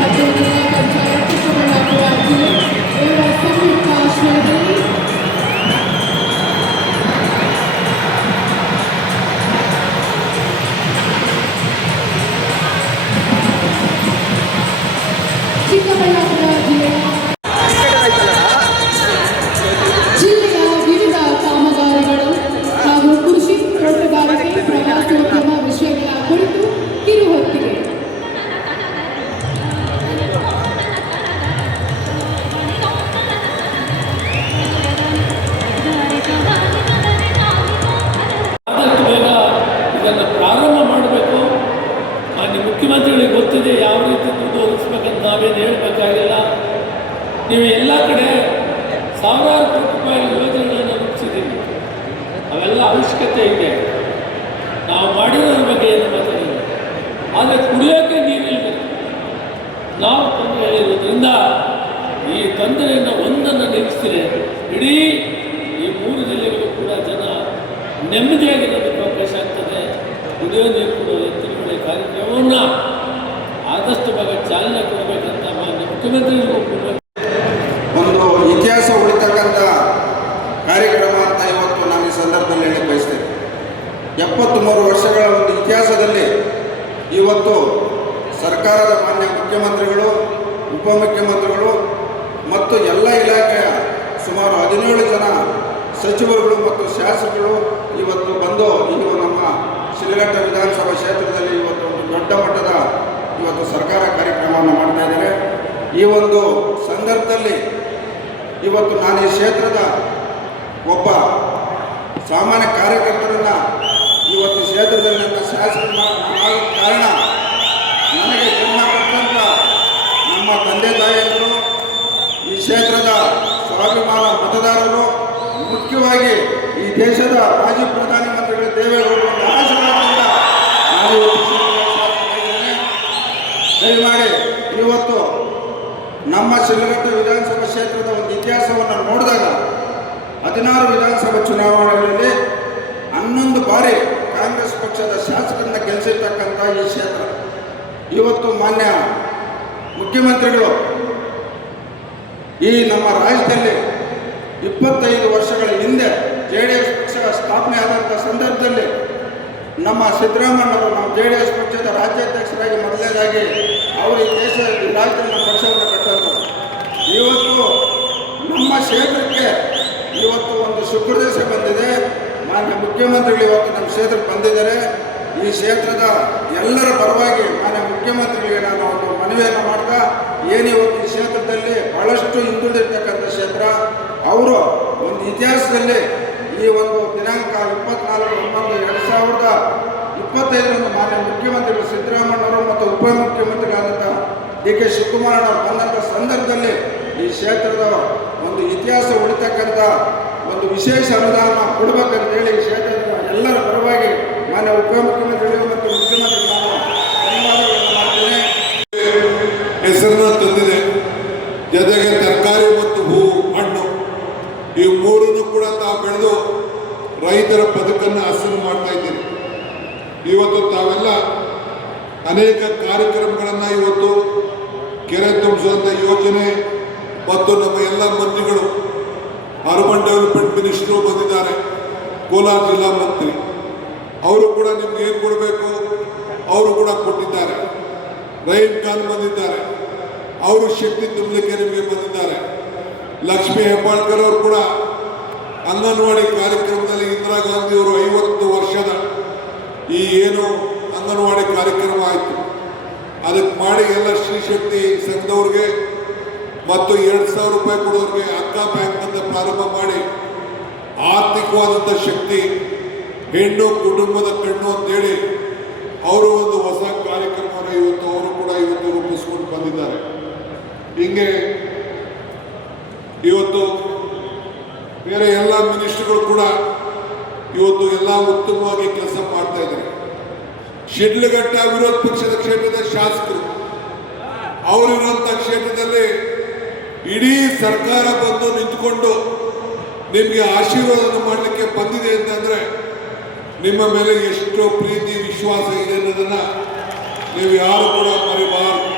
ಮತ್ತು ಜಿಲ್ಲಾ ಪಂಚಾಯತ್ ಚಿಕ್ಕಬಳ್ಳಾಪುರ ಜಿಲ್ಲೆ ಇವರ ಸಂಯುಕ್ತ ಆಶ್ರಯದಲ್ಲಿ ಚಿಕ್ಕಬಳ್ಳಾಪುರ ಜಿಲ್ಲೆಯ ವಿವಿಧ ಕಾಮಗಾರಿಗಳು ಹಾಗೂ ಕೃಷಿ ತೋಟಗಾರಿಕೆ ಪ್ರವಾಸೋದ್ಯಮ ವಿಷಯಗಳ ಕುರಿತು ಕಿರುಹೊತ್ತಿಗೆ ಆದಷ್ಟು ಬೇಗ ಇದನ್ನು ಪ್ರಾರಂಭ ಮಾಡಬೇಕು. ಮಾನ್ಯ ಮುಖ್ಯಮಂತ್ರಿಗಳಿಗೆ ಗೊತ್ತಿದೆ ಯಾವ ರೀತಿ ದುಡ್ಡು ಒದಗಿಸ್ಬೇಕಂತ ನಾವೇನು ಹೇಳಬೇಕಾಗಿಲ್ಲ. ನೀವು ಎಲ್ಲ ಕಡೆ ಸಾವಿರಾರು ಕೋಟಿ ರೂಪಾಯಿ ಯೋಜನೆಗಳನ್ನು ರೂಪಿಸಿದ್ದೀವಿ. ಅವೆಲ್ಲ ಅವಶ್ಯಕತೆ ಇದೆ. ನಾವು ಮಾಡಿರೋದ್ರ ಬಗ್ಗೆ ಏನು ಮಾತಾಡಿಲ್ಲ. ಆದರೆ ಕುಡಿಯೋಕ್ಕೆ ನೀರಿಲ್ಲ. ನಾವು ತೊಂದರೆ ಹೇಳಿರೋದ್ರಿಂದ ಈ ತೊಂದರೆಯನ್ನು ಒಂದನ್ನು ನಿಲ್ಲಿಸಿದರೆ ಇಡೀ ಈ 3 ಜಿಲ್ಲೆಗಳು ಕೂಡ ಜನ ನೆಮ್ಮದಿಯಾಗಿರೋದಕ್ಕೆ ಅವಕಾಶ ಆಗ್ತದೆ. ಕುಡಿಯೋ ನೀರು ಕೊಡುವ ಎತ್ತಿನೊಳ್ಳೆ ಕಾರ್ಯಕ್ರಮವನ್ನು ಆದಷ್ಟು ಬೇಗ ಚಾಲನೆ ಕೊಡಬೇಕಂತ ಮಾನ್ಯ ಮುಖ್ಯಮಂತ್ರಿಗಳು ಒಂದು ಇತಿಹಾಸ ಉಳಿತಕ್ಕಂಥ ಕಾರ್ಯಕ್ರಮ ಅಂತ ಇವತ್ತು ನಾನು ಈ ಸಂದರ್ಭದಲ್ಲಿ ಹೇಳಿ ಬಯಸ್ತೇನೆ. 73 ವರ್ಷಗಳ ಒಂದು ಇತಿಹಾಸದಲ್ಲಿ ಇವತ್ತು ಸರ್ಕಾರದ ಮಾನ್ಯ ಮುಖ್ಯಮಂತ್ರಿಗಳು, ಉಪಮುಖ್ಯಮಂತ್ರಿಗಳು ಮತ್ತು ಎಲ್ಲ ಇಲಾಖೆಯ ಸುಮಾರು 17 ಜನ ಸಚಿವರುಗಳು ಮತ್ತು ಶಾಸಕರು ಇವತ್ತು ಬಂದು ಈಗ ನಮ್ಮ ಶಿಡ್ಲಘಟ್ಟ ವಿಧಾನಸಭಾ ಕ್ಷೇತ್ರದಲ್ಲಿ ಇವತ್ತು ಒಂದು ದೊಡ್ಡ ಮಟ್ಟದ ಇವತ್ತು ಸರ್ಕಾರ ಕಾರ್ಯಕ್ರಮವನ್ನು ಮಾಡ್ತಾ ಇದ್ದಾರೆ. ಈ ಒಂದು ಸಂದರ್ಭದಲ್ಲಿ ಇವತ್ತು ನಾನು ಈ ಕ್ಷೇತ್ರದ ಒಬ್ಬ ಸಾಮಾನ್ಯ ಕಾರ್ಯಕರ್ತರನ್ನು ಇವತ್ತು ಕ್ಷೇತ್ರದಲ್ಲಿ ನನ್ನ ಶಾಸಕ ಕಾರಣ ನನಗೆ ಜನ್ಮ ಕೊಟ್ಟಂಥ ನಮ್ಮ ತಂದೆ ತಾಯಿಯರು, ಈ ಕ್ಷೇತ್ರದ ಸ್ವಾಭಿಮಾನ ಮತದಾರರು, ಮುಖ್ಯವಾಗಿ ಈ ದೇಶದ ಮಾಜಿ ಪ್ರಧಾನಮಂತ್ರಿಗಳು ದೇವೇಗೌಡರ ಆಶೀರ್ವಾದದಿಂದ ನಾನು ದಯಮಾಡಿ ಇವತ್ತು ನಮ್ಮ ಶಿಡ್ಲಘಟ್ಟ ವಿಧಾನಸಭಾ ಕ್ಷೇತ್ರದ ಒಂದು ಇತಿಹಾಸವನ್ನು ನೋಡಿದಾಗ 16 ವಿಧಾನಸಭಾ ಚುನಾವಣೆಗಳಲ್ಲಿ 11 ಬಾರಿ ಕಾಂಗ್ರೆಸ್ ಪಕ್ಷದ ಶಾಸಕರನ್ನ ಗೆಲ್ಲಿಸಿರ್ತಕ್ಕಂಥ ಈ ಕ್ಷೇತ್ರ ಇವತ್ತು ಮಾನ್ಯ ಮುಖ್ಯಮಂತ್ರಿಗಳು ಈ ನಮ್ಮ ರಾಜ್ಯದಲ್ಲಿ 25 ವರ್ಷಗಳ ಹಿಂದೆ JDS ಪಕ್ಷ ಸ್ಥಾಪನೆ ಆದಂಥ ಸಂದರ್ಭದಲ್ಲಿ ನಮ್ಮ ಸಿದ್ದರಾಮಯ್ಯವರು ನಮ್ಮ JDS ಪಕ್ಷದ ರಾಜ್ಯಾಧ್ಯಕ್ಷರಾಗಿ ಮೊದಲನೇದಾಗಿ ಅವರು ಈ ರಾಜ್ಯದಲ್ಲಿ ನಮ್ಮ ಪಕ್ಷವನ್ನು ಕಟ್ಟಂಥದ್ದು. ಇವತ್ತು ನಮ್ಮ ಕ್ಷೇತ್ರಕ್ಕೆ ಇವತ್ತು ಒಂದು ಸುಪ್ರದೇಶ ಬಂದಿದೆ. ಮಾನ್ಯ ಮುಖ್ಯಮಂತ್ರಿಗಳು ಇವತ್ತು ನಮ್ಮ ಕ್ಷೇತ್ರಕ್ಕೆ ಬಂದಿದ್ದಾರೆ. ಈ ಕ್ಷೇತ್ರದ ಎಲ್ಲರ ಪರವಾಗಿ ಮಾನ್ಯ ಮುಖ್ಯಮಂತ್ರಿಗಳಿಗೆ ನಾನು ಒಂದು ಮನವಿಯನ್ನು ಮಾಡ್ತಾ, ಏನಿವತ್ತು ಈ ಕ್ಷೇತ್ರದಲ್ಲಿ ಬಹಳಷ್ಟು ಹಿಂದುಳಿದಿರ್ತಕ್ಕಂಥ ಕ್ಷೇತ್ರ, ಅವರು ಒಂದು ಇತಿಹಾಸದಲ್ಲಿ ಈ ಒಂದು ದಿನಾಂಕ 24/9/2025 ಮಾನ್ಯ ಮುಖ್ಯಮಂತ್ರಿಗಳು ಸಿದ್ದರಾಮಯ್ಯವರು ಮತ್ತು ಉಪಮುಖ್ಯಮಂತ್ರಿಗಳಾದಂಥ DK ಶಿವಕುಮಾರ್ ಅವರು ಬಂದಂಥ ಸಂದರ್ಭದಲ್ಲಿ ಈ ಕ್ಷೇತ್ರದ ಒಂದು ಇತಿಹಾಸ ಉಳಿತಕ್ಕಂಥ ಒಂದು ವಿಶೇಷ ಅನುದಾನ ಕೊಡಬೇಕಂತೇಳಿ ಈ ಕ್ಷೇತ್ರದ ಎಲ್ಲರ ಪರವಾಗಿ ಮಾನ್ಯ ಉಪಮುಖ್ಯಮಂತ್ರಿಗಳು ಮತ್ತು ಮುಖ್ಯಮಂತ್ರಿ ನಾನು ಧನ್ಯವಾದಗಳನ್ನು ಮಾಡ್ತೇನೆ. ಹೆಸರನ್ನು ತಂದಿದೆ. ಜೊತೆಗೆ ತರಕಾರಿ ಮತ್ತು ಹೂವು, ಹಣ್ಣು ಈ ಮೂರನ್ನು ಕೂಡ ತಾವು ಬೆಳೆದು ರೈತರ ಬದುಕನ್ನು ಹಸನು ಮಾಡ್ತಾ ಇದ್ದೀರಿ. ಇವತ್ತು ತಾವೆಲ್ಲ ಅನೇಕ ಕಾರ್ಯಕ್ರಮಗಳನ್ನು ಇವತ್ತು ಕೆರೆ ತುಂಬಿಸುವಂಥ ಯೋಜನೆ ಮತ್ತು ನಮ್ಮ ಎಲ್ಲ ಮಂತ್ರಿಗಳು, ಅರ್ಬನ್ ಡೆವಲಪ್ಮೆಂಟ್ ಮಿನಿಸ್ಟ್ರು ಬಂದಿದ್ದಾರೆ, ಕೋಲಾರ ಜಿಲ್ಲಾ ಮಂತ್ರಿ, ಅವರು ಕೂಡ ನಿಮ್ಗೆ ಏನು ಕೊಡಬೇಕು ಅವರು ಕೂಡ ಕೊಟ್ಟಿದ್ದಾರೆ. ರಹೀಂ ಖಾನ್ ಬಂದಿದ್ದಾರೆ, ಅವರು ಶಕ್ತಿ ತುಂಬಲಿಕ್ಕೆ ನಿಮಗೆ ಬಂದಿದ್ದಾರೆ. ಲಕ್ಷ್ಮೀ ಹೆಬ್ಬಾಳ್ಕರ್ ಅವರು ಕೂಡ ಅಂಗನವಾಡಿ ಕಾರ್ಯಕ್ರಮದಲ್ಲಿ ಇಂದಿರಾ ಗಾಂಧಿ ಅವರು 50 ವರ್ಷದ ಈ ಏನು ಅಂಗನವಾಡಿ ಕಾರ್ಯಕ್ರಮ ಆಯಿತು, ಅದಕ್ಕೆ ಮಾಡಿ ಎಲ್ಲ ಶ್ರೀಶಕ್ತಿ ಸಂಘದವ್ರಿಗೆ ಮತ್ತು 2,000 ರೂಪಾಯಿ ಕೊಡೋರಿಗೆ ಅಕ್ಕ ಬ್ಯಾಂಕ್ನಿಂದ ಪ್ರಾರಂಭ ಮಾಡಿ ಆರ್ಥಿಕವಾದಂಥ ಶಕ್ತಿ, ಹೆಣ್ಣು ಕುಟುಂಬದ ಕಣ್ಣು ಅಂತೇಳಿ ಅವರು ಒಂದು ಹೊಸ ಕಾರ್ಯಕ್ರಮವನ್ನು ಇವತ್ತು ಅವರು ಕೂಡ ಇವತ್ತು ರೂಪಿಸ್ಕೊಂಡು ಬಂದಿದ್ದಾರೆ. ಹಿಂಗೆ ಇವತ್ತು ಬೇರೆ ಎಲ್ಲ ಮಿನಿಸ್ಟ್ರುಗಳು ಕೂಡ ಇವತ್ತು ಎಲ್ಲ ಉತ್ತಮವಾಗಿ ಕೆಲಸ ಮಾಡ್ತಾ ಇದ್ದಾರೆ. ಶಿಡ್ಲಘಟ್ಟ ವಿರೋಧ ಪಕ್ಷದ ಕ್ಷೇತ್ರದ ಶಾಸಕರು ಅವರಿರುವಂಥ ಕ್ಷೇತ್ರದಲ್ಲಿ ಇಡೀ ಸರ್ಕಾರ ಬಂದು ನಿಂತುಕೊಂಡು ನಿಮಗೆ ಆಶೀರ್ವಾದ ಮಾಡಲಿಕ್ಕೆ ಬಂದಿದೆ ಅಂತಂದ್ರೆ ನಿಮ್ಮ ಮೇಲೆ ಎಷ್ಟು ಪ್ರೀತಿ ವಿಶ್ವಾಸ ಇದೆ ಅನ್ನೋದನ್ನ ನೀವು ಯಾರು ಕೂಡ ಮರಿಬಾರದು.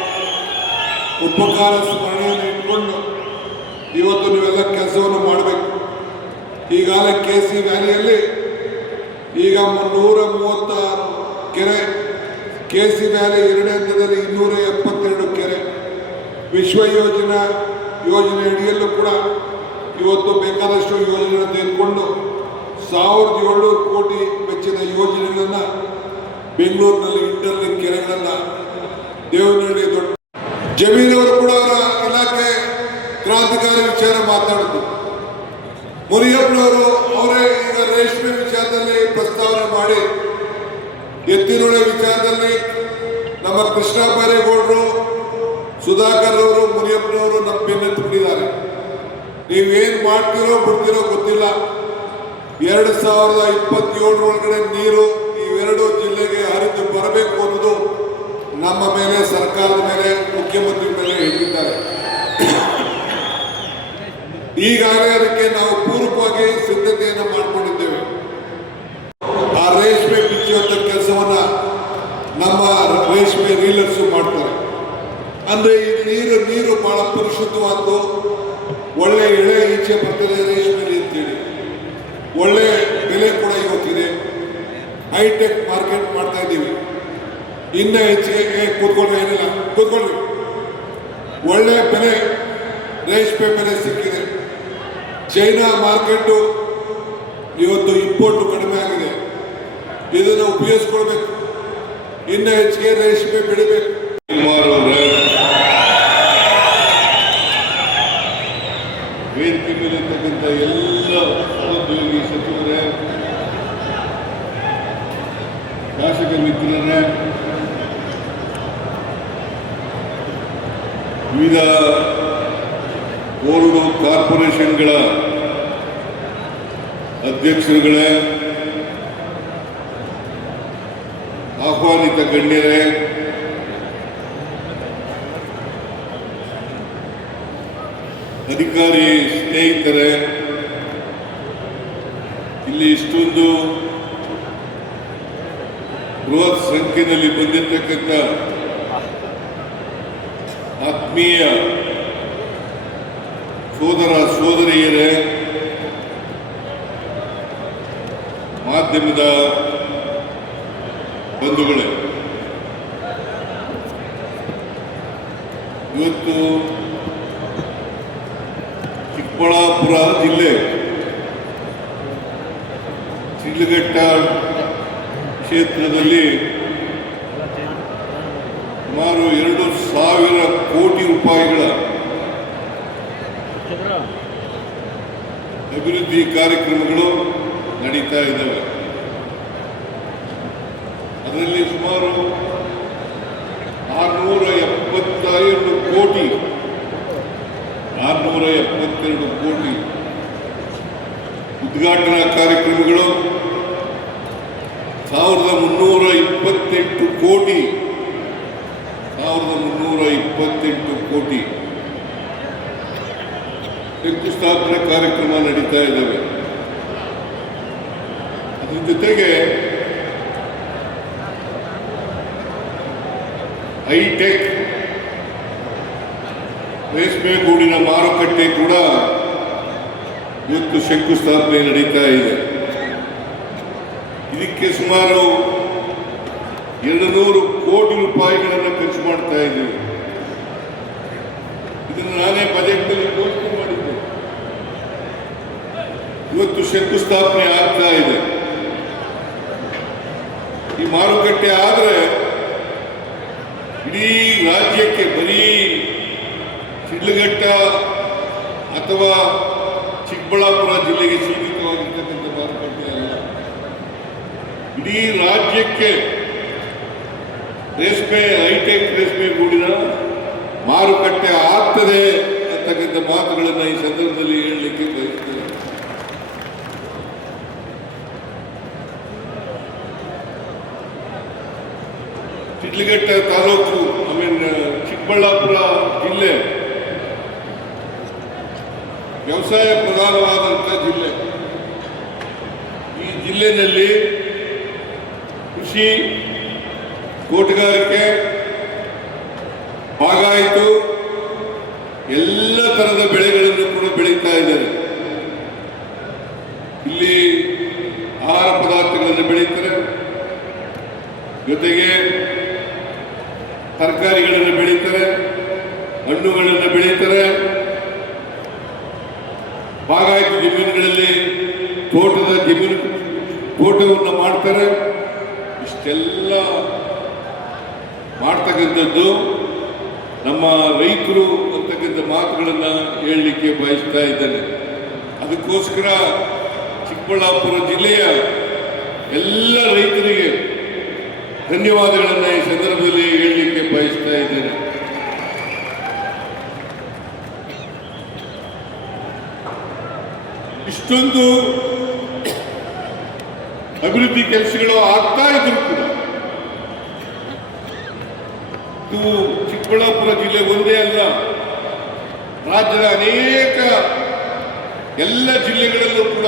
ಉಪಕಾರ ಸ್ಮರಣೆಯನ್ನು ಇಟ್ಕೊಂಡು ಇವತ್ತು ನೀವೆಲ್ಲ ಕೆಲಸವನ್ನು ಮಾಡಬೇಕು. ಈಗಾಗಲೇ KC ವ್ಯಾಲಿಯಲ್ಲಿ ಈಗ 136 ಕೆರೆ, KC ವ್ಯಾಲಿ 2ನೇ ಹಂತದಲ್ಲಿ 272 ಕೆರೆ, ವಿಶ್ವ ಯೋಜನೆ ಅಡಿಯಲ್ಲೂ ಕೂಡ ಇವತ್ತು ಬೇಕಾದಷ್ಟು ಯೋಜನೆ ತೆಗೆದುಕೊಂಡು 1700 ಕೋಟಿ ವೆಚ್ಚದ ಯೋಜನೆಗಳನ್ನು ಬೆಂಗಳೂರಿನಲ್ಲಿ ಇಂಟರ್ಲಿಂಕ್ ಕೆರೆಗಳನ್ನು ದೇವನಹಳ್ಳಿ ದೊಡ್ಡ ಜಮೀನವರು ಕೂಡ ಅವರ ಇಲಾಖೆ ಕ್ರಾಂತಿಕಾರಿ ವಿಚಾರ ಮಾತಾಡಿದ್ರು. ಮುನಿಯಪ್ಪನವರು ಅವರೇ ಈಗ ರೇಷ್ಮೆ ವಿಚಾರದಲ್ಲಿ ಪ್ರಸ್ತಾವನೆ ಮಾಡಿ, ಎತ್ತಿನೊಳೆ ವಿಚಾರದಲ್ಲಿ ನಮ್ಮ ಕೃಷ್ಣ ಬೈರೇಗೌಡರು, ಸುಧಾಕರ್ ಅವರು, ಮುನಿಯಪ್ಪನವರು ನಮ್ಮ ಬೆನ್ನೆತ್ತಿದ್ದಾರೆ. ನೀವೇನು ಮಾಡ್ತೀರೋ ಬಿಡ್ತೀರೋ ಗೊತ್ತಿಲ್ಲ. 2027 ಒಳಗಡೆ ನೀರು ಇವೆರಡು ಜಿಲ್ಲೆಗೆ ಹರಿದು ಬರಬೇಕು ಅನ್ನೋದು ನಮ್ಮ ಮೇಲೆ, ಸರ್ಕಾರದ ಮೇಲೆ, ಮುಖ್ಯಮಂತ್ರಿ ಮೇಲೆ ಹೇಳಿದ್ದಾರೆ. ಈಗಾಗಲೇ ಅದಕ್ಕೆ ನಾವು ಪೂರ್ವಕವಾಗಿ ಸಿದ್ಧತೆಯನ್ನು ಮಾಡಿಕೊಂಡಿದ್ದೇವೆ. ಆ ರೇಷ್ಮೆ ಬಿಚ್ಚುವಂತ ಕೆಲಸವನ್ನ ನಮ್ಮ ರೇಷ್ಮೆ ರೀಲರ್ಸು ಮಾಡ್ತಾರೆ. ಅಂದ್ರೆ ಈ ನೀರು ಬಹಳ ಪರಿಶುದ್ಧವಾದ್ದು, ಒಳ್ಳೆ ಎಳೆ ಈಚೆ ಬರ್ತದೆ ರೇಷ್ಮೆ ಅಂತೇಳಿ ಒಳ್ಳೆ ಬೆಲೆ ಕೂಡ ಇವತ್ತಿದೆ. ಹೈಟೆಕ್ ಮಾರ್ಕೆಟ್ ಮಾಡ್ತಾ ಇದ್ದೀವಿ. ಇನ್ನ ಹೆಚ್ಚಿಗೆ ಕೂತ್ಕೊಂಡ್ರೆ ಏನಿಲ್ಲ, ಕೂತ್ಕೊಳ್ಳಿ. ಒಳ್ಳೆ ಬೆಲೆ ರೇಷ್ಮೆ ಬೆಲೆ ಸಿಕ್ಕಿದೆ. ಚೈನಾ ಮಾರ್ಕೆಟ್ ಇವತ್ತು ಇಂಪೋರ್ಟ್ ಕಡಿಮೆ ಆಗಿದೆ. ಇದನ್ನು ಉಪಯೋಗಿಸ್ಕೊಳ್ಬೇಕು. ಇನ್ನ ಹೆಚ್ಚಿಗೆ ರೇಷ್ಮೆ ಬೆಳಿಬೇಕು. ವೇದಿಕೆ ಮೇಲೆ ಇರ್ತಕ್ಕಂಥ ಎಲ್ಲ ಸಹೋದ್ಯೋಗಿ ಸಚಿವರೇ, ಶಾಸಕ ಮಿತ್ರರೇ, ವಿವಿಧ ಬೋರ್ಡು ಕಾರ್ಪೊರೇಷನ್ಗಳ ಅಧ್ಯಕ್ಷರುಗಳೇ, ಆಹ್ವಾನಿತ ಗಣ್ಯರೇ, ಅಧಿಕಾರಿ ಸ್ನೇಹಿತರೇ, ಇಲ್ಲಿ ಇಷ್ಟೊಂದು ಬೃಹತ್ ಸಂಖ್ಯೆಯಲ್ಲಿ ಬಂದಿರತಕ್ಕಂಥ ಆತ್ಮೀಯ ಸೋದರ ಸೋದರಿಯರೇ, ಮಾಧ್ಯಮದ ಬಂಧುಗಳೇ, ಇವತ್ತು ಚಿಕ್ಕಬಳ್ಳಾಪುರ ಜಿಲ್ಲೆ ಶಿಡ್ಲಘಟ್ಟ ಕ್ಷೇತ್ರದಲ್ಲಿ ಸುಮಾರು 2,000 ಕೋಟಿ ರೂಪಾಯಿಗಳ ಅಭಿವೃದ್ಧಿ ಕಾರ್ಯಕ್ರಮಗಳು ನಡೀತಾ ಇದ್ದಾವೆ. ಅದರಲ್ಲಿ ಸುಮಾರು 672 ಕೋಟಿ ಉದ್ಘಾಟನಾ ಕಾರ್ಯಕ್ರಮಗಳು, 1328 ಕೋಟಿ ಶಂಕುಸ್ಥಾಪನೆ ಕಾರ್ಯಕ್ರಮ ನಡೀತಾ ಇದ್ದಾವೆ. ಅದ್ರ ಜೊತೆಗೆ ಹೈಟೆಕ್ ರೇಷ್ಮೆ ಗೂಡಿನ ಮಾರುಕಟ್ಟೆ ಕೂಡ ಇವತ್ತು ಶಂಕುಸ್ಥಾಪನೆ ನಡೀತಾ ಇದೆ. ಇದಕ್ಕೆ ಸುಮಾರು 200 ಕೋಟಿ ರೂಪಾಯಿಗಳನ್ನು ಖರ್ಚು ಮಾಡ್ತಾ ಇದ್ದೀವಿ. ಇದನ್ನು ನಾನೇ ಬಜೆಟ್ನಲ್ಲಿ ಘೋಷಣೆ ಮಾಡಿದ್ದೆ. ಇವತ್ತು ಶಂಕುಸ್ಥಾಪನೆ ಆಗ್ತಾ ಇದೆ. ಈ ಮಾರುಕಟ್ಟೆ ಆದರೆ ಇಡೀ ರಾಜ್ಯಕ್ಕೆ, ಬರೀ ಶಿಡ್ಲಘಟ್ಟ ಅಥವಾ ಚಿಕ್ಕಬಳ್ಳಾಪುರ ಜಿಲ್ಲೆಗೆ ಸೀಮಿತವಾಗಿರ್ತಕ್ಕಂಥ ಮಾರುಕಟ್ಟೆ ಅಲ್ಲ, ಇಡೀ ರಾಜ್ಯಕ್ಕೆ ರೇಷ್ಮೆ, ಹೈಟೆಕ್ ರೇಷ್ಮೆ ಗೂಡಿನ ಮಾರುಕಟ್ಟೆ ಆಗ್ತದೆ ಅಂತಕ್ಕಂಥ ಮಾತುಗಳನ್ನು ಈ ಸಂದರ್ಭದಲ್ಲಿ ಹೇಳಲಿಕ್ಕೆ ಬಯಸ್ತೇನೆ. ಶಿಡ್ಲಘಟ್ಟ ತಾಲೂಕು, ಚಿಕ್ಕಬಳ್ಳಾಪುರ ಜಿಲ್ಲೆ ವ್ಯವಸಾಯ ಪ್ರಧಾನವಾದಂಥ ಜಿಲ್ಲೆ. ಈ ಜಿಲ್ಲೆಯಲ್ಲಿ ಕೃಷಿ, ತೋಟಗಾರಿಕೆ, ಬಾಗಾಯಿತು, ಎಲ್ಲ ತರದ ಬೆಳೆಗಳನ್ನು ಕೂಡ ಬೆಳೀತಾ ಇದ್ದಾರೆ. ಇಲ್ಲಿ ಆಹಾರ ಪದಾರ್ಥಗಳನ್ನು ಬೆಳೀತಾರೆ, ಜೊತೆಗೆ ತರಕಾರಿಗಳನ್ನು ಬೆಳೀತಾರೆ, ಹಣ್ಣುಗಳನ್ನು ಬೆಳೀತಾರೆ, ಬಾಗಾಯತು ಜಮೀನುಗಳಲ್ಲಿ ತೋಟವನ್ನು ಮಾಡ್ತಾರೆ. ಇಷ್ಟೆಲ್ಲ ಮಾಡ್ತಕ್ಕಂಥದ್ದು ನಮ್ಮ ರೈತರು ಅಂತಕ್ಕಂಥ ಮಾತುಗಳನ್ನು ಹೇಳಲಿಕ್ಕೆ ಬಯಸ್ತಾ ಇದ್ದೇನೆ. ಅದಕ್ಕೋಸ್ಕರ ಚಿಕ್ಕಬಳ್ಳಾಪುರ ಜಿಲ್ಲೆಯ ಎಲ್ಲ ರೈತರಿಗೆ ಧನ್ಯವಾದಗಳನ್ನು ಈ ಸಂದರ್ಭದಲ್ಲಿ ಹೇಳಲಿಕ್ಕೆ ಬಯಸ್ತಾ ಇದ್ದೇನೆ. ಇಷ್ಟೊಂದು ಅಭಿವೃದ್ಧಿ ಕೆಲಸಗಳು ಆಗ್ತಾ ಇದ್ರು ಕೂಡ ಇದು ಚಿಕ್ಕಬಳ್ಳಾಪುರ ಜಿಲ್ಲೆ ಒಂದೇ ಅಲ್ಲ, ರಾಜ್ಯದ ಅನೇಕ ಎಲ್ಲ ಜಿಲ್ಲೆಗಳಲ್ಲೂ ಕೂಡ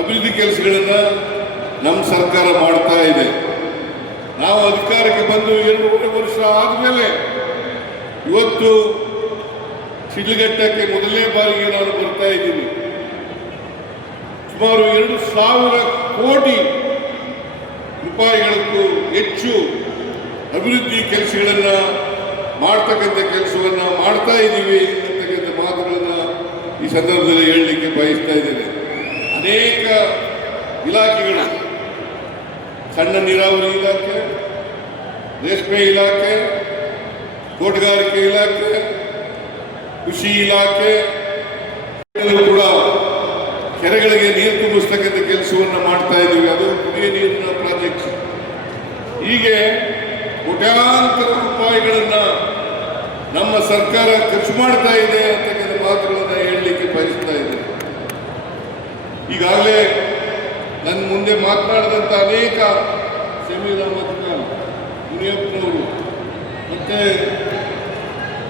ಅಭಿವೃದ್ಧಿ ಕೆಲಸಗಳನ್ನು ನಮ್ಮ ಸರ್ಕಾರ ಮಾಡ್ತಾ ಇದೆ. ನಾವು ಅಧಿಕಾರಕ್ಕೆ ಬಂದು 2.5 ವರ್ಷ ಆದಮೇಲೆ ಇವತ್ತು ಶಿಡ್ಲಘಟ್ಟಕ್ಕೆ ಮೊದಲನೇ ಬಾರಿಗೆ ನಾನು ಬರ್ತಾ ಇದ್ದೀನಿ. ಸುಮಾರು 2,000 ಕೋಟಿ ರೂಪಾಯಿಗಳಿಗೂ ಹೆಚ್ಚು ಅಭಿವೃದ್ಧಿ ಕೆಲಸಗಳನ್ನು ಮಾಡ್ತಕ್ಕಂಥ ಕೆಲಸವನ್ನು ಮಾಡ್ತಾ ಇದ್ದೀವಿ ಅಂತಕ್ಕಂಥ ಮಾತುಗಳನ್ನು ಈ ಸಂದರ್ಭದಲ್ಲಿ ಹೇಳಲಿಕ್ಕೆ ಬಯಸ್ತಾ ಇದ್ದೇನೆ. ಅನೇಕ ಇಲಾಖೆಗಳು, ಸಣ್ಣ ನೀರಾವರಿ ಇಲಾಖೆ, ರೇಷ್ಮೆ ಇಲಾಖೆ, ತೋಟಗಾರಿಕೆ ಇಲಾಖೆ, ಕೃಷಿ ಇಲಾಖೆ ಕೂಡ ಕೆರೆಗಳಿಗೆ ನೀರು ತುಂಬಿಸ್ತಕ್ಕಂಥ ಕೆಲಸವನ್ನು ಮಾಡ್ತಾ ಇದ್ದೀವಿ. ಅದು ಕುಡಿಯ ನೀರಿನ ಪ್ರಾಜೆಕ್ಟ್. ಹೀಗೆ ಕೋಟ್ಯಾಂತರ ರೂಪಾಯಿಗಳನ್ನು ನಮ್ಮ ಸರ್ಕಾರ ಖರ್ಚು ಮಾಡ್ತಾ ಇದೆ ಅಂತಕ್ಕಂಥ ಮಾತುಗಳನ್ನು ಹೇಳಲಿಕ್ಕೆ ಬಯಸ್ತಾ ಇದೆ. ಈಗಾಗಲೇ ನನ್ನ ಮುಂದೆ ಮಾತನಾಡಿದಂಥ ಅನೇಕ ಸಮೀರ್ ಅಹಮದ್ ಖಾನ್, ಮುನಿಯಪ್ಪನವರು, ಮತ್ತೆ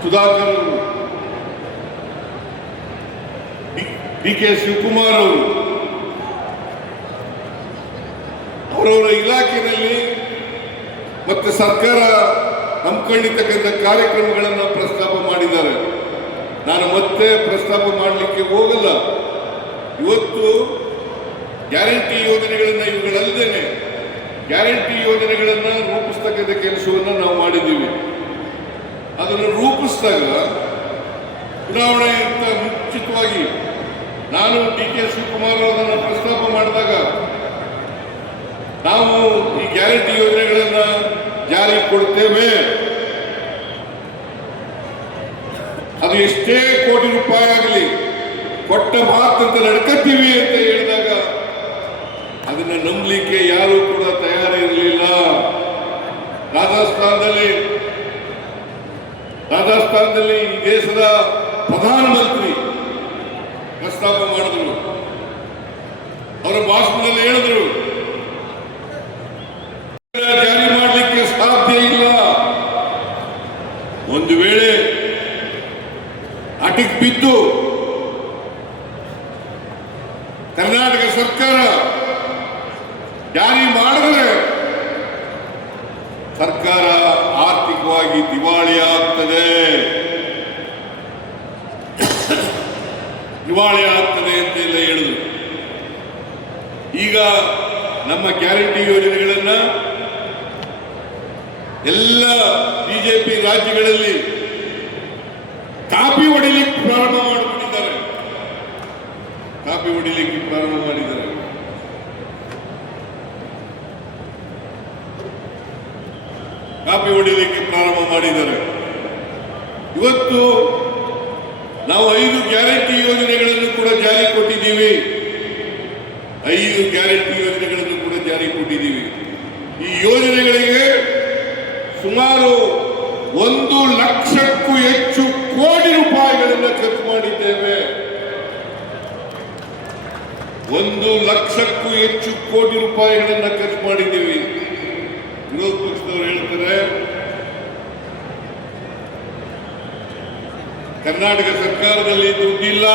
ಸುಧಾಕರ್ ಅವರು, ಡಿ ಕೆ ಶಿವಕುಮಾರ್ ಅವರು ಅವರವರ ಇಲಾಖೆಯಲ್ಲಿ ಮತ್ತೆ ಸರ್ಕಾರ ಹಮ್ಮಿಕೊಂಡಿರ್ತಕ್ಕಂಥ ಕಾರ್ಯಕ್ರಮಗಳನ್ನು ಪ್ರಸ್ತಾಪ ಮಾಡಿದ್ದಾರೆ. ನಾನು ಮತ್ತೆ ಪ್ರಸ್ತಾಪ ಮಾಡಲಿಕ್ಕೆ ಹೋಗಲ್ಲ. ಇವತ್ತು ಗ್ಯಾರಂಟಿ ಯೋಜನೆಗಳನ್ನು ಇವುಗಳಲ್ಲದೇನೆ ಗ್ಯಾರಂಟಿ ಯೋಜನೆಗಳನ್ನು ರೂಪಿಸ್ತಕ್ಕಂಥ ಕೆಲಸವನ್ನು ನಾವು ಮಾಡಿದ್ದೀವಿ. ಅದನ್ನು ರೂಪಿಸಿದಾಗ ಚುನಾವಣೆಗಿಂತ ಮುಂಚಿತವಾಗಿ ನಾನು ಡಿ ಕೆ ಶಿವಕುಮಾರ್ ಅವರನ್ನು ಪ್ರಸ್ತಾಪ ಮಾಡಿದಾಗ ನಾವು ಈ ಗ್ಯಾರಂಟಿ ಯೋಜನೆಗಳನ್ನು ಜಾರಿ ಕೊಡ್ತೇವೆ, ಅದು ಎಷ್ಟೇ ಕೋಟಿ ರೂಪಾಯಿ ಆಗಲಿ ಕೊಟ್ಟ ಮಾತಂತ ನಡ್ಕತ್ತೀವಿ ಅಂತ ಹೇಳಿದಾಗ ಅದನ್ನು ನಂಬಲಿಕ್ಕೆ ಯಾರೂ ಕೂಡ ತಯಾರಿರಲಿಲ್ಲ. ರಾಜಸ್ಥಾನದಲ್ಲಿ ಈ ದೇಶದ ಪ್ರಧಾನಮಂತ್ರಿ ಪ್ರಸ್ತಾಪ ಮಾಡಿದ್ರು. ಅವರ ಭಾಷಣದಲ್ಲಿ ಹೇಳಿದ್ರು, ಜಾರಿ ಮಾಡಲಿಕ್ಕೆ ಸಾಧ್ಯ ಇಲ್ಲ. ಒಂದು ವೇಳೆ ಅಟಿಕ್ ಬಿದ್ದು ಕರ್ನಾಟಕ ಸರ್ಕಾರ ಜಾರಿ ಮಾಡಿದ್ರೆ ಸರ್ಕಾರ ಆರ್ಥಿಕವಾಗಿ ದಿವಾಳಿ ಆಗ್ತದೆ ಅಂತೆಲ್ಲ ಹೇಳಿದ್ರು. ಈಗ ನಮ್ಮ ಗ್ಯಾರಂಟಿ ಯೋಜನೆಗಳನ್ನ ಎಲ್ಲ ಬಿಜೆಪಿ ರಾಜ್ಯಗಳಲ್ಲಿ ಕಾಪಿ ಹೊಡಿಲಿಕ್ಕೆ ಪ್ರಾರಂಭ ಮಾಡಿಬಿಟ್ಟಿದ್ದಾರೆ. ಕಾಪಿ ಹೊಡಿಲಿಕ್ಕೆ ಪ್ರಾರಂಭ ಮಾಡಿದ್ದಾರೆ. ಇವತ್ತು ನಾವು 5 ಗ್ಯಾರಂಟಿ ಯೋಜನೆಗಳನ್ನು ಕೂಡ ಜಾರಿ ಕೊಟ್ಟಿದ್ದೀವಿ. 5 ಗ್ಯಾರಂಟಿ ಯೋಜನೆಗಳನ್ನು ಕೂಡ ಜಾರಿ ಕೊಟ್ಟಿದ್ದೀವಿ. ಈ ಯೋಜನೆಗಳಿಗೆ ಸುಮಾರು 1 ಲಕ್ಷಕ್ಕೂ ಹೆಚ್ಚು ಕೋಟಿ ರೂಪಾಯಿಗಳನ್ನು ಖರ್ಚು ಮಾಡಿದ್ದೇವೆ. 1 ಲಕ್ಷಕ್ಕೂ ಹೆಚ್ಚು ಕೋಟಿ ರೂಪಾಯಿಗಳನ್ನು ಖರ್ಚು ಮಾಡಿದ್ದೀವಿ. ವಿರೋಧ ಪಕ್ಷದವರು ಹೇಳ್ತಾರೆ ಕರ್ನಾಟಕ ಸರ್ಕಾರದಲ್ಲಿ ದುಡ್ಡಿಲ್ಲ,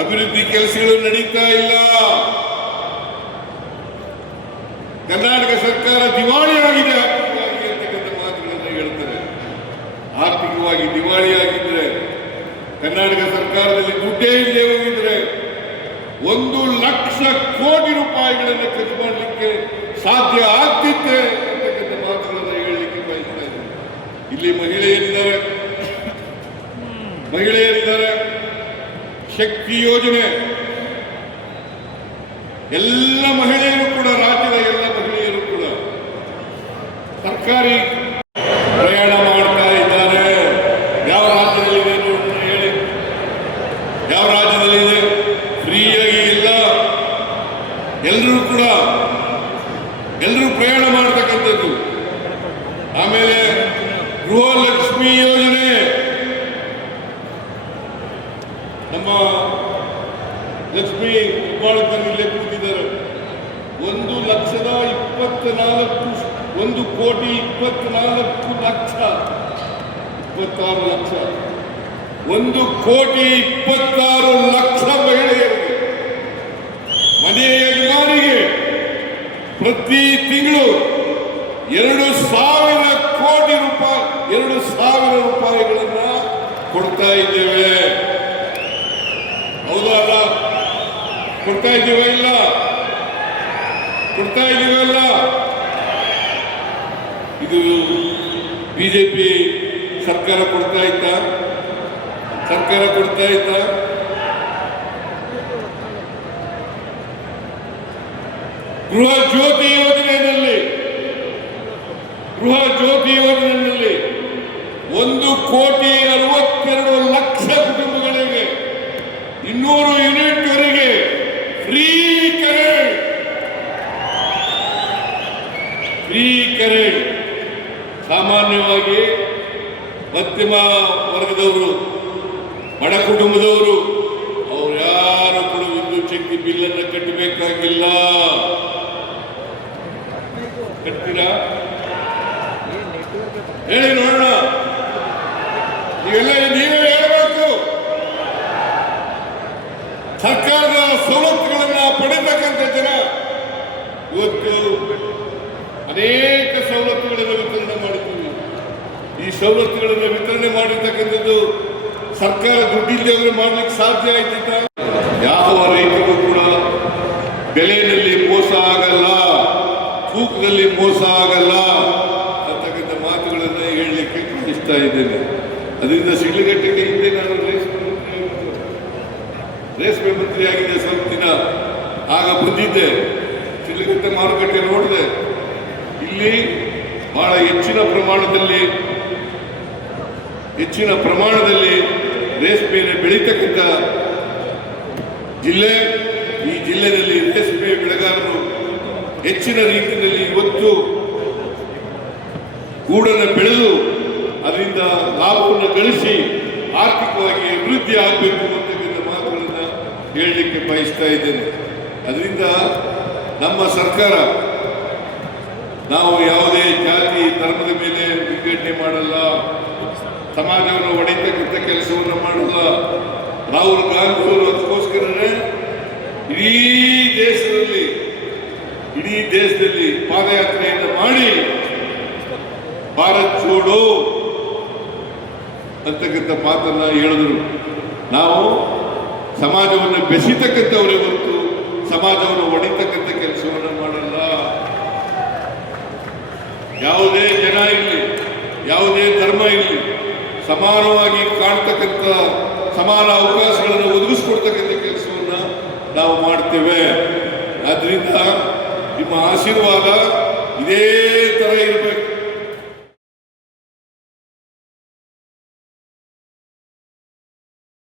ಅಭಿವೃದ್ಧಿ ಕೆಲಸಗಳು ನಡೀತಾ ಇಲ್ಲ, ಕರ್ನಾಟಕ ಸರ್ಕಾರ ದಿವಾಳಿ ಆಗಿದೆ ಅಂತಕ್ಕಂಥ ಮಾತುಗಳನ್ನು ಹೇಳ್ತಾರೆ. ಆರ್ಥಿಕ ಕರ್ನಾಟಕ ಸರ್ಕಾರದಲ್ಲಿ ದುಡ್ಡೇ ಇಲ್ಲದೆ ಹೋಗಿದ್ರೆ 1,00,000 ಕೋಟಿ ರೂಪಾಯಿಗಳನ್ನು ಖರ್ಚು ಮಾಡಲಿಕ್ಕೆ ಸಾಧ್ಯ ಆಗ್ತಿತ್ತೆ ಅಂತಕ್ಕಂಥ ಮಾತುಗಳನ್ನು ಹೇಳಲಿಕ್ಕೆ ಬಯಸ್ತಾ ಇದ್ದಾರೆ. ಇಲ್ಲಿ ಮಹಿಳೆಯರಿದ್ದಾರೆ, ಶಕ್ತಿ ಯೋಜನೆ, ಎಲ್ಲ ಮಹಿಳೆಯರು ಕೂಡ, ರಾಜ್ಯದ ಎಲ್ಲ ಮಹಿಳೆಯರು ಕೂಡ ಸರ್ಕಾರಿ ಪ್ರಯಾಣ ಮಾಡ್ತಾ ಇದ್ದಾರೆ. ಯಾವ ರಾಜ್ಯದಲ್ಲಿದೆ ಹೇಳಿ? ಯಾವ ರಾಜ್ಯದಲ್ಲಿದೆ? ಫ್ರೀಯಾಗಿ ಇಲ್ಲ. ಎಲ್ಲರೂ ಪ್ರಯಾಣ ಮಾಡ್ತಕ್ಕಂಥದ್ದು. ಆಮೇಲೆ ಗೃಹಲಕ್ಷ್ಮಿ ಯೋಜನೆ, ನಮ್ಮ ಲಕ್ಷ್ಮಿ ಹೆಬ್ಬಾಳಕರ್ ಇಲ್ಲೇ ಕೂತಿದ್ದಾರೆ. 1,24,000 1,26,00,000 ಮಹಿಳೆಯರಿಗೆ, ಮನೆಯ ಯಜಮಾನಿಗೆ ಪ್ರತಿ ತಿಂಗಳು 2,000 ಕೋಟಿ ರೂಪಾಯಿಗಳನ್ನ ಕೊಡ್ತಾ ಇದ್ದೇವೆ. ಹೌದಾ ಅಲ್ಲ? ಕೊಡ್ತಾ ಇದ್ದೀವ ಇಲ್ಲ? ಇದು ಬಿಜೆಪಿ ಸರ್ಕಾರ ಕೊಡ್ತಾ ಇತ್ತ? ಗೃಹ ಜ್ಯೋತಿ ಯೋಜನೆಯಲ್ಲಿ 1,62,00,000 ಕುಟುಂಬಗಳಿಗೆ 200 ಯೂನಿಟ್ ವರೆಗೆ ಫ್ರೀ ಕರೆಂಟ್. ಸಾಮಾನ್ಯವಾಗಿ ಮಧ್ಯಮ ವರ್ಗದವರು, ಬಡ ಕುಟುಂಬದವರು, ಅವ್ರು ಯಾರು ಕೂಡ ವಿದ್ಯುತ್ ಶಕ್ತಿ ಬಿಲ್ಲನ್ನು ಕಟ್ಟಬೇಕಾಗಿಲ್ಲ. ಕಟ್ತೀರಾ? ಹೇಳಿ ನೋಡೋಣ. ನೀವೇ ಹೇಳಬೇಕು. ಸರ್ಕಾರದ ಸವಲತ್ತುಗಳನ್ನು ಪಡೆಯತಕ್ಕಂಥ ಜನ ಇವತ್ತು ಅನೇಕ ಸವಲತ್ತುಗಳನ್ನು ವಿತರಣೆ ಮಾಡಿದ್ದೀವಿ. ಈ ಸವಲತ್ತುಗಳನ್ನು ವಿತರಣೆ ಮಾಡಿರ್ತಕ್ಕಂಥದ್ದು ಸರ್ಕಾರ ದುಡ್ಡಿಲ್ಲದೆ ಮಾಡಲಿಕ್ಕೆ ಸಾಧ್ಯ ಆಯ್ತಿತ್ತ? ಯಾವ ರೈತರಿಗೂ ಕೂಡ ಬೆಲೆಯಲ್ಲಿ ಮೋಸ ಆಗಲ್ಲ, ತೂಕದಲ್ಲಿ ಮೋಸ ಆಗಲ್ಲ ಅಂತಕ್ಕಂಥ ಮಾತುಗಳನ್ನು ಹೇಳಲಿಕ್ಕೆ ಇಷ್ಟ ಇದ್ದೇನೆ. ಅದರಿಂದ ಶಿಡ್ಲಘಟ್ಟಕ್ಕೆ ಹಿಂದೆ ನಾನು ರೇಷ್ಮೆ ಮಂತ್ರಿಯಾಗಿದ್ದೆ. ಸ್ವಲ್ಪ ದಿನ ಆಗ ಬಂದಿದ್ದೆ, ಶಿಡ್ಲಘಟ್ಟ ಮಾರುಕಟ್ಟೆ ನೋಡಿದೆ. ಇಲ್ಲಿ ಬಹಳ ಹೆಚ್ಚಿನ ಪ್ರಮಾಣದಲ್ಲಿ ರೇಷ್ಮೆಯನ್ನು ಬೆಳೀತಕ್ಕಂಥ ಜಿಲ್ಲೆ. ಈ ಜಿಲ್ಲೆಯಲ್ಲಿ ರೇಷ್ಮೆ ಬೆಳೆಗಾರರು ಹೆಚ್ಚಿನ ರೀತಿಯಲ್ಲಿ ಇವತ್ತು ಗೂಡನ್ನು ಬೆಳೆದು ಅದರಿಂದ ಲಾಭವನ್ನು ಗಳಿಸಿ ಆರ್ಥಿಕವಾಗಿ ಅಭಿವೃದ್ಧಿ ಆಗಬೇಕು ಅಂತಕ್ಕಂಥ ಮಾತುಗಳನ್ನು ಹೇಳಲಿಕ್ಕೆ ಬಯಸ್ತಾ ಇದ್ದೇನೆ. ಅದರಿಂದ ನಮ್ಮ ಸರ್ಕಾರ, ನಾವು ಯಾವುದೇ ಜಾತಿ ಧರ್ಮದ ಮೇಲೆ ವಿಂಗಡಣೆ ಮಾಡಲ್ಲ, ಸಮಾಜವನ್ನು ಒಡೆಯತಕ್ಕಂಥ ಕೆಲಸವನ್ನು ಮಾಡಲ್ಲ. ರಾಹುಲ್ ಗಾಂಧಿ ಅವರು ಅದಕ್ಕೋಸ್ಕರನೇ ಇಡೀ ದೇಶದಲ್ಲಿ ಪಾದಯಾತ್ರೆಯನ್ನು ಮಾಡಿ ಭಾರತ್ ಜೋಡೋ ಅಂತಕ್ಕಂಥ ಮಾತನ್ನ ಹೇಳಿದ್ರು. ನಾವು ಸಮಾಜವನ್ನು ಬೆಸೆತಕ್ಕಂಥವರೇ ಹೊರತು ಸಮಾಜವನ್ನು ಒಡೆಯತಕ್ಕಂಥ ಕೆಲಸವನ್ನು ಮಾಡಲ್ಲ. ಯಾವುದೇ ಜನ ಇರಲಿ, ಯಾವುದೇ ಧರ್ಮ ಇರಲಿ, ಸಮಾನವಾಗಿ ಕಾಣ್ತಕ್ಕಂಥ, ಸಮಾನ ಅವಕಾಶಗಳನ್ನು ಒದಗಿಸ್ಕೊಡ್ತಕ್ಕಂಥ ಕೆಲಸವನ್ನು ನಾವು ಮಾಡ್ತೇವೆ. ಆದ್ದರಿಂದ ನಿಮ್ಮ ಆಶೀರ್ವಾದ ಇದೇ ಥರ ಇರಬೇಕು.